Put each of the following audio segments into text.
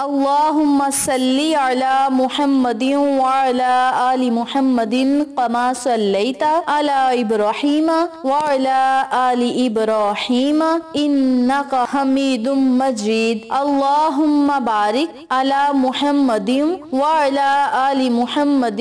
اللہم صلی علی محمد وعلی آل محمد کما صلیت علی ابراہیم وعلی آل ابراہیم انک حمید مجید اللہم بارک علی محمد وعلی آل محمد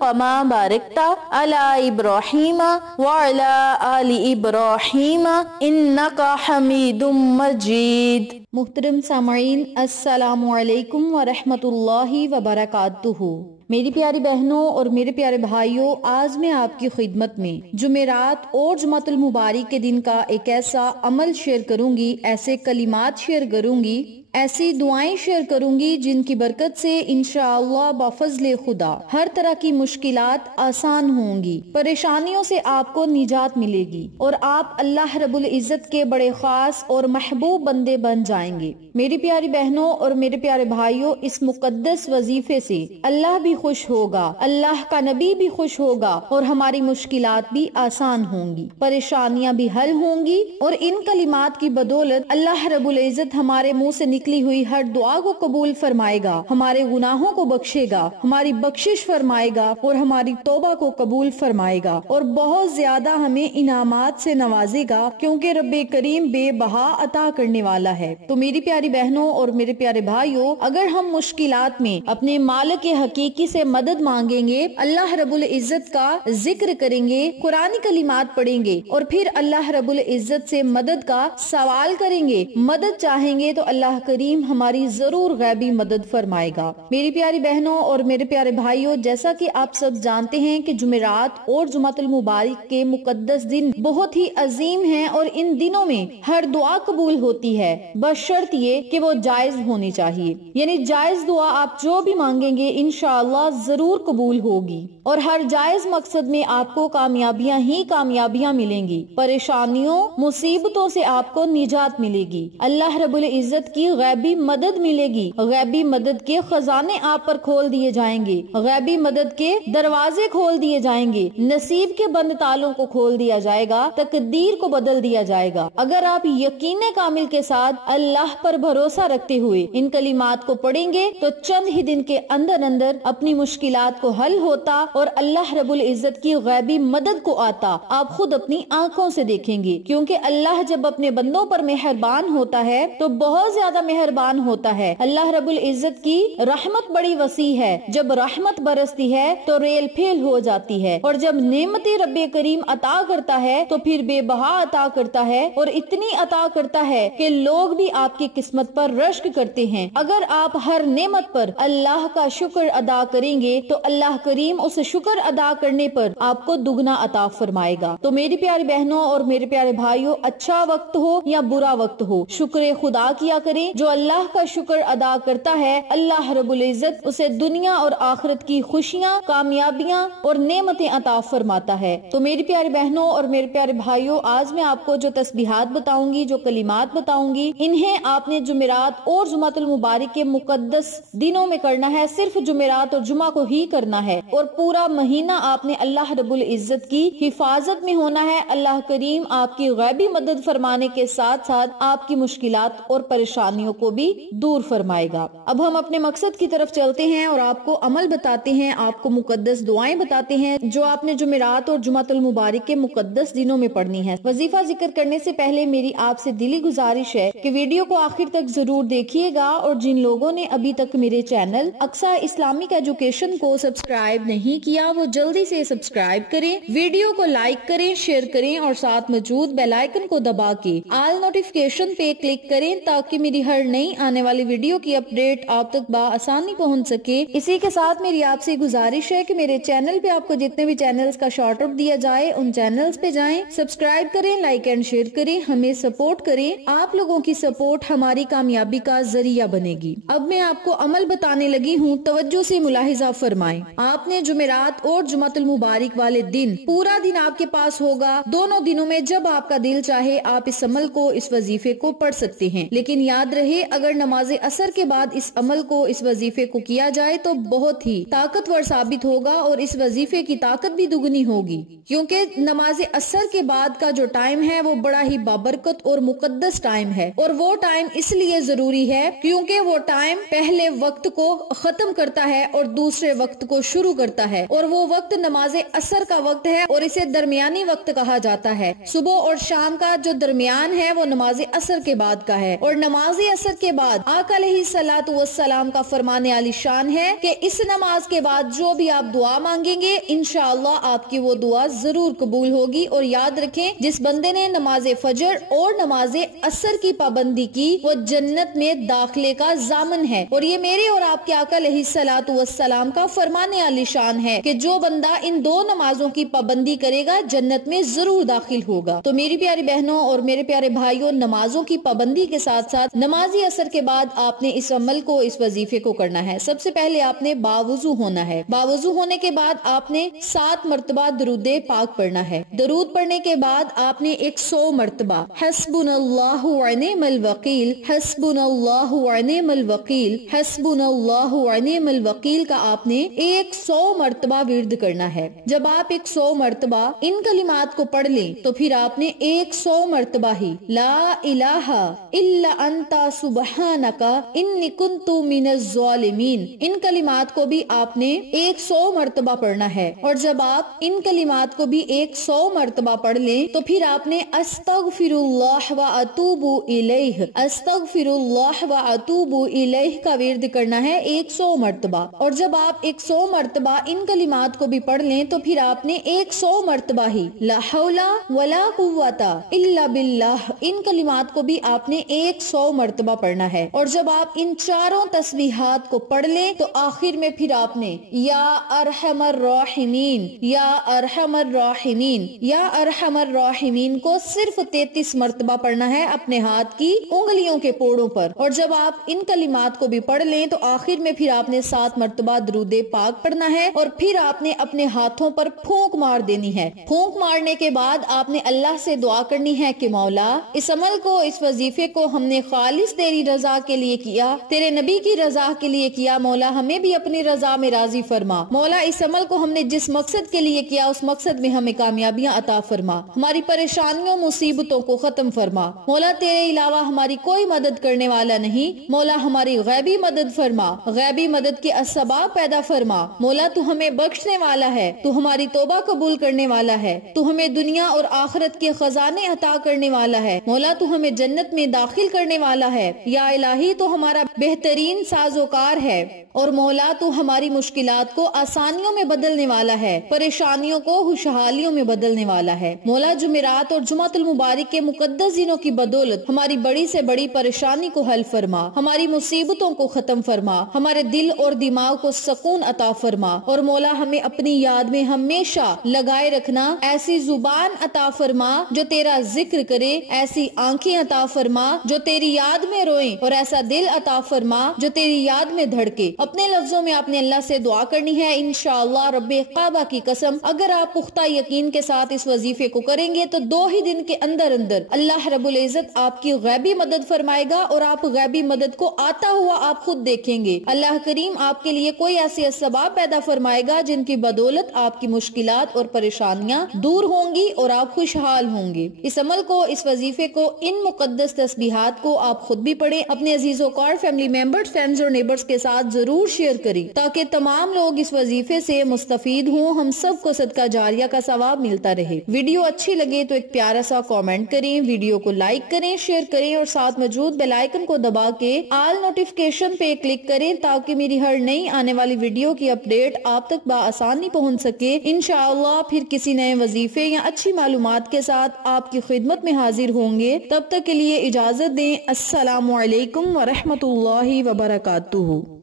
کما بارکت علی ابراہیم وعلی آل ابراہیم انک حمید مجید۔ محترم سامعین، السلام علیکم ورحمۃ اللہ وبرکاتہ۔ میری پیاری بہنوں اور میرے پیارے بھائیوں، آج میں آپ کی خدمت میں جمعرات اور جمعۃ المبارک کے دن کا ایک ایسا عمل شیئر کروں گی، ایسے کلمات شیئر کروں گی، ایسی دعائیں شیئر کروں گی جن کی برکت سے انشاءاللہ بفضل خدا ہر طرح کی مشکلات آسان ہوں گی، پریشانیوں سے آپ کو نجات ملے گی اور آپ اللہ رب العزت کے بڑے خاص اور محبوب بندے بن جائیں گے۔ میری پیاری بہنوں اور میرے پیارے بھائیوں، اس مقدس وظیفے سے اللہ بھی خوش ہوگا، اللہ کا نبی بھی خوش ہوگا اور ہماری مشکلات بھی آسان ہوں گی، پریشانیاں بھی حل ہوں گی، اور ان کلمات کی بدولت اللہ رب العزت ہمارے منہ سے نکلی ہوئی ہر دعا کو قبول فرمائے گا، ہمارے گناہوں کو بخشے گا، ہماری بخشش فرمائے گا اور ہماری توبہ کو قبول فرمائے گا، اور بہت زیادہ ہمیں انعامات سے نوازے گا، کیونکہ رب کریم بے بہا عطا کرنے والا ہے۔ تو میری پیاری بہنوں اور میرے پیارے بھائیوں، اگر ہم مشکلات میں اپنے مالک حقیقی سے مدد مانگیں گے، اللہ رب العزت کا ذکر کریں گے، قرآنی کلمات پڑھیں گے اور پھر اللہ رب العزت سے مدد کا سوال کریں گے، مدد چاہیں گے، تو اللہ کریم ہماری ضرور غیبی مدد فرمائے گا۔ میری پیاری بہنوں اور میرے پیارے بھائیوں، جیسا کہ آپ سب جانتے ہیں کہ جمعرات اور جمعۃ المبارک کے مقدس دن بہت ہی عظیم ہیں، اور ان دنوں میں ہر دعا قبول ہوتی ہے، بشرط یہ کہ وہ جائز ہونی چاہیے، یعنی جائز دعا آپ جو بھی مانگیں گے انشاءاللہ ضرور قبول ہوگی، اور ہر جائز مقصد میں آپ کو کامیابیاں ہی کامیابیاں ملیں گی، پریشانیوں مصیبتوں سے آپ کو نجات ملے گی، اللہ رب العزت کی غیبی مدد ملے گی، غیبی مدد کے خزانے آپ پر کھول دیے جائیں گے، غیبی مدد کے دروازے کھول دیے جائیں گے، نصیب کے بند تالوں کو کھول دیا جائے گا، تقدیر کو بدل دیا جائے گا۔ اگر آپ یقین کامل کے ساتھ اللہ پر بھروسہ رکھتے ہوئے ان کلمات کو پڑھیں گے تو چند ہی دن کے اندر اندر اپنی مشکلات کو حل ہوتا اور اللہ رب العزت کی غیبی مدد کو آتا آپ خود اپنی آنکھوں سے دیکھیں گے، کیونکہ اللہ جب اپنے بندوں پر مہربان ہوتا ہے تو بہت زیادہ مہربان ہوتا ہے۔ اللہ رب العزت کی رحمت بڑی وسیع ہے، جب رحمت برستی ہے تو ریل پھیل ہو جاتی ہے، اور جب نعمتیں رب کریم عطا کرتا ہے تو پھر بے بہا عطا کرتا ہے، اور اتنی عطا کرتا ہے کہ لوگ بھی آپ کی قسمت پر رشک کرتے ہیں۔ اگر آپ ہر نعمت پر اللہ کا شکر ادا کریں گے تو اللہ کریم اس شکر ادا کرنے پر آپ کو دگنا عطا فرمائے گا۔ تو میری پیاری بہنوں اور میرے پیارے بھائیوں، اچھا وقت ہو یا برا وقت ہو، شکر خدا کیا کریں۔ جو اللہ کا شکر ادا کرتا ہے اللہ رب العزت اسے دنیا اور آخرت کی خوشیاں، کامیابیاں اور نعمتیں عطا فرماتا ہے۔ تو میری پیاری بہنوں اور میرے پیارے بھائیوں، آج میں آپ کو جو تسبیحات بتاؤں گی، جو کلمات بتاؤں گی، انہیں آپ نے جمعرات اور جمعۃ المبارک کے مقدس دنوں میں کرنا ہے، صرف جمعرات اور جمعہ کو ہی کرنا ہے، اور پورا مہینہ آپ نے اللہ رب العزت کی حفاظت میں ہونا ہے۔ اللہ کریم آپ کی غیبی مدد فرمانے کے ساتھ ساتھ آپ کی مشکلات اور پریشانیوں کو بھی دور فرمائے گا۔ اب ہم اپنے مقصد کی طرف چلتے ہیں اور آپ کو عمل بتاتے ہیں، آپ کو مقدس دعائیں بتاتے ہیں جو آپ نے جمعرات اور جمعۃ المبارک کے مقدس دنوں میں پڑھنی ہے۔ وظیفہ ذکر کرنے سے پہلے میری آپ سے دلی گزارش ہے کہ ویڈیو کو آخر تک ضرور دیکھیے گا، اور جن لوگوں نے ابھی تک میرے چینل اقصیٰ اسلامک ایجوکیشن کو سبسکرائب نہیں کیا وہ جلدی سے سبسکرائب کریں، ویڈیو کو لائک کریں، شیئر کریں، اور ساتھ موجود بیل آئیکن کو دبا کے آل نوٹیفیکیشن پہ کلک کریں تاکہ میری ہر نئی آنے والی ویڈیو کی اپڈیٹ آپ تک بآسانی پہنچ سکے۔ اسی کے ساتھ میری آپ سے گزارش ہے کہ میرے چینل پہ آپ کو جتنے بھی چینلز کا شارٹ آؤٹ دیا جائے ان چینلز پہ جائیں، سبسکرائب کریں، لائک اینڈ شیئر کریں، ہمیں سپورٹ کریں۔ آپ لوگوں کی سپورٹ ہماری کامیابی کا ذریعہ بنے گی۔ اب میں آپ کو عمل بتانے لگی ہوں، توجہ سے ملاحظہ فرمائیں۔ آپ نے جمعرات اور جمعۃ المبارک والے دن پورا دن آپ کے پاس ہوگا، دونوں دنوں میں جب آپ کا دل چاہے آپ اس عمل کو، اس وظیفے کو پڑھ سکتے ہیں، لیکن یاد رہے رہے اگر نماز عصر کے بعد اس عمل کو، اس وظیفے کو کیا جائے تو بہت ہی طاقتور ثابت ہوگا اور اس وظیفے کی طاقت بھی دگنی ہوگی، کیونکہ نماز عصر کے بعد کا جو ٹائم ہے وہ بڑا ہی بابرکت اور مقدس ٹائم ہے، اور وہ ٹائم اس لیے ضروری ہے کیونکہ وہ ٹائم پہلے وقت کو ختم کرتا ہے اور دوسرے وقت کو شروع کرتا ہے، اور وہ وقت نماز عصر کا وقت ہے اور اسے درمیانی وقت کہا جاتا ہے۔ صبح اور شام کا جو درمیان ہے وہ نماز عصر کے بعد کا ہے، اور نماز عصر کے بعد آقا علیہ الصلوۃ والسلام کا فرمان عالی شان ہے کہ اس نماز کے بعد جو بھی آپ دعا مانگیں گے انشاءاللہ آپ کی وہ دعا ضرور قبول ہوگی۔ اور یاد رکھیں جس بندے نے نماز فجر اور نماز عصر کی پابندی کی وہ جنت میں داخلے کا ضامن ہے، اور یہ میرے اور آپ کے آقا علیہ الصلوۃ والسلام کا فرمان عالی شان ہے کہ جو بندہ ان دو نمازوں کی پابندی کرے گا جنت میں ضرور داخل ہوگا۔ تو میری پیاری بہنوں اور میرے پیارے بھائیوں، نمازوں کی پابندی کے ساتھ ساتھ نماز عصر کے بعد آپ نے اس عمل کو، اس وظیفے کو کرنا ہے۔ سب سے پہلے آپ نے باوضو ہونا ہے۔ باوضو ہونے کے بعد آپ نے 7 مرتبہ درود پاک پڑھنا ہے۔ درود پڑھنے کے بعد آپ نے 100 مرتبہ حسبنا اللہ ونعم الوکیل، حسبنا اللہ ونعم الوکیل، حسبنا اللہ ونعم الوکیل کا آپ نے 100 مرتبہ ورد کرنا ہے۔ جب آپ 100 مرتبہ ان کلمات کو پڑھ لیں تو پھر آپ نے 100 مرتبہ ہی لا الہ الا انت سبحانک انی کنت من الظالمین، ان کلمات کو بھی آپ نے 100 مرتبہ پڑھنا ہے۔ اور جب آپ ان کلمات کو بھی 100 مرتبہ پڑھ لیں تو پھر آپ نے استغفر اللہ و اتوب الیہ، استغفر اللہ و اتوب الیہ کا ورد کرنا ہے 100 مرتبہ۔ اور جب آپ 100 مرتبہ ان کلمات کو بھی پڑھ لیں تو پھر آپ نے 100 مرتبہ ہی لا حول ولا قوت الا باللہ، ان کلمات کو بھی آپ نے 100 مرتبہ پڑھنا ہے۔ اور جب آپ ان چاروں تسبیحات کو پڑھ لیں تو آخر میں پھر آپ نے یا ارحم الراحمین، یا ارحم الراحمین، یا ارحم الراحمین کو صرف 33 مرتبہ پڑھنا ہے اپنے ہاتھ کی انگلیوں کے پوڑوں پر۔ اور جب آپ ان کلمات کو بھی پڑھ لیں تو آخر میں پھر آپ نے 7 مرتبہ درود پاک پڑھنا ہے، اور پھر آپ نے اپنے ہاتھوں پر پھونک مار دینی ہے۔ پھونک مارنے کے بعد آپ نے اللہ سے دعا کرنی ہے کہ مولا اس عمل کو، اس وظیفے کو ہم نے خالص تیری رضا کے لیے کیا، تیرے نبی کی رضا کے لیے کیا، مولا ہمیں بھی اپنی رضا میں راضی فرما۔ مولا اس عمل کو ہم نے جس مقصد کے لیے کیا اس مقصد میں ہمیں کامیابیاں عطا فرما، ہماری پریشانیوں مصیبتوں کو ختم فرما۔ مولا تیرے علاوہ ہماری کوئی مدد کرنے والا نہیں، مولا ہماری غیبی مدد فرما، غیبی مدد کے اسباب پیدا فرما۔ مولا تو ہمیں بخشنے والا ہے، تو ہماری توبہ قبول کرنے والا ہے، تو ہمیں دنیا اور آخرت کے خزانے عطا کرنے والا ہے، مولا تو ہمیں جنت میں داخل کرنے والا ہے، یا الہی تو ہمارا بہترین سازوکار ہے، اور مولا تو ہماری مشکلات کو آسانیوں میں بدلنے والا ہے، پریشانیوں کو خوشحالیوں میں بدلنے والا ہے۔ مولا جمعرات اور جمعۃ المبارک کے مقدس دنوں کی بدولت ہماری بڑی سے بڑی پریشانی کو حل فرما، ہماری مصیبتوں کو ختم فرما، ہمارے دل اور دماغ کو سکون عطا فرما، اور مولا ہمیں اپنی یاد میں ہمیشہ لگائے رکھنا ایسی زبان عطا فرما جو تیرا ذکر کرے، ایسی آنکھیں عطا فرما جو تیری یاد میں روئیں، اور ایسا دل عطا فرما جو تیری یاد میں دھڑکے۔ اپنے لفظوں میں آپ نے اللہ سے دعا کرنی ہے انشاءاللہ رب کعبہ کی قسم، اگر آپ پختہ یقین کے ساتھ اس وظیفے کو کریں گے تو 2 ہی دن کے اندر اندر اللہ رب العزت آپ کی غیبی مدد فرمائے گا، اور آپ غیبی مدد کو آتا ہوا آپ خود دیکھیں گے۔ اللہ کریم آپ کے لیے کوئی ایسی اسباب پیدا فرمائے گا جن کی بدولت آپ کی مشکلات اور پریشانیاں دور ہوں گی اور آپ خوشحال ہوں گے۔ اس عمل کو، اس وظیفے کو، ان مقدس تسبیحات کو آپ خود بھی پڑھیں، اپنے عزیز و کار فیملی ممبرز، فرینڈز اور نیبرز کے ساتھ ضرور شیئر کریں تاکہ تمام لوگ اس وظیفے سے مستفید ہوں، ہم سب کو صدقہ جاریہ کا ثواب ملتا رہے۔ ویڈیو اچھی لگے تو ایک پیارا سا کامنٹ کریں، ویڈیو کو لائک کریں، شیئر کریں، اور ساتھ موجود بیل آئیکن کو دبا کے آل نوٹیفیکیشن پہ کلک کریں تاکہ میری ہر نئی آنے والی ویڈیو کی اپڈیٹ آپ تک بآسانی پہنچ سکے۔ انشاءاللہ پھر کسی نئے وظیفے یا اچھی معلومات کے ساتھ آپ کی خدمت میں حاضر ہوں گے، تب تک کے لیے اجازت دیں۔ السلام علیکم ورحمۃ اللہ وبرکاتہ۔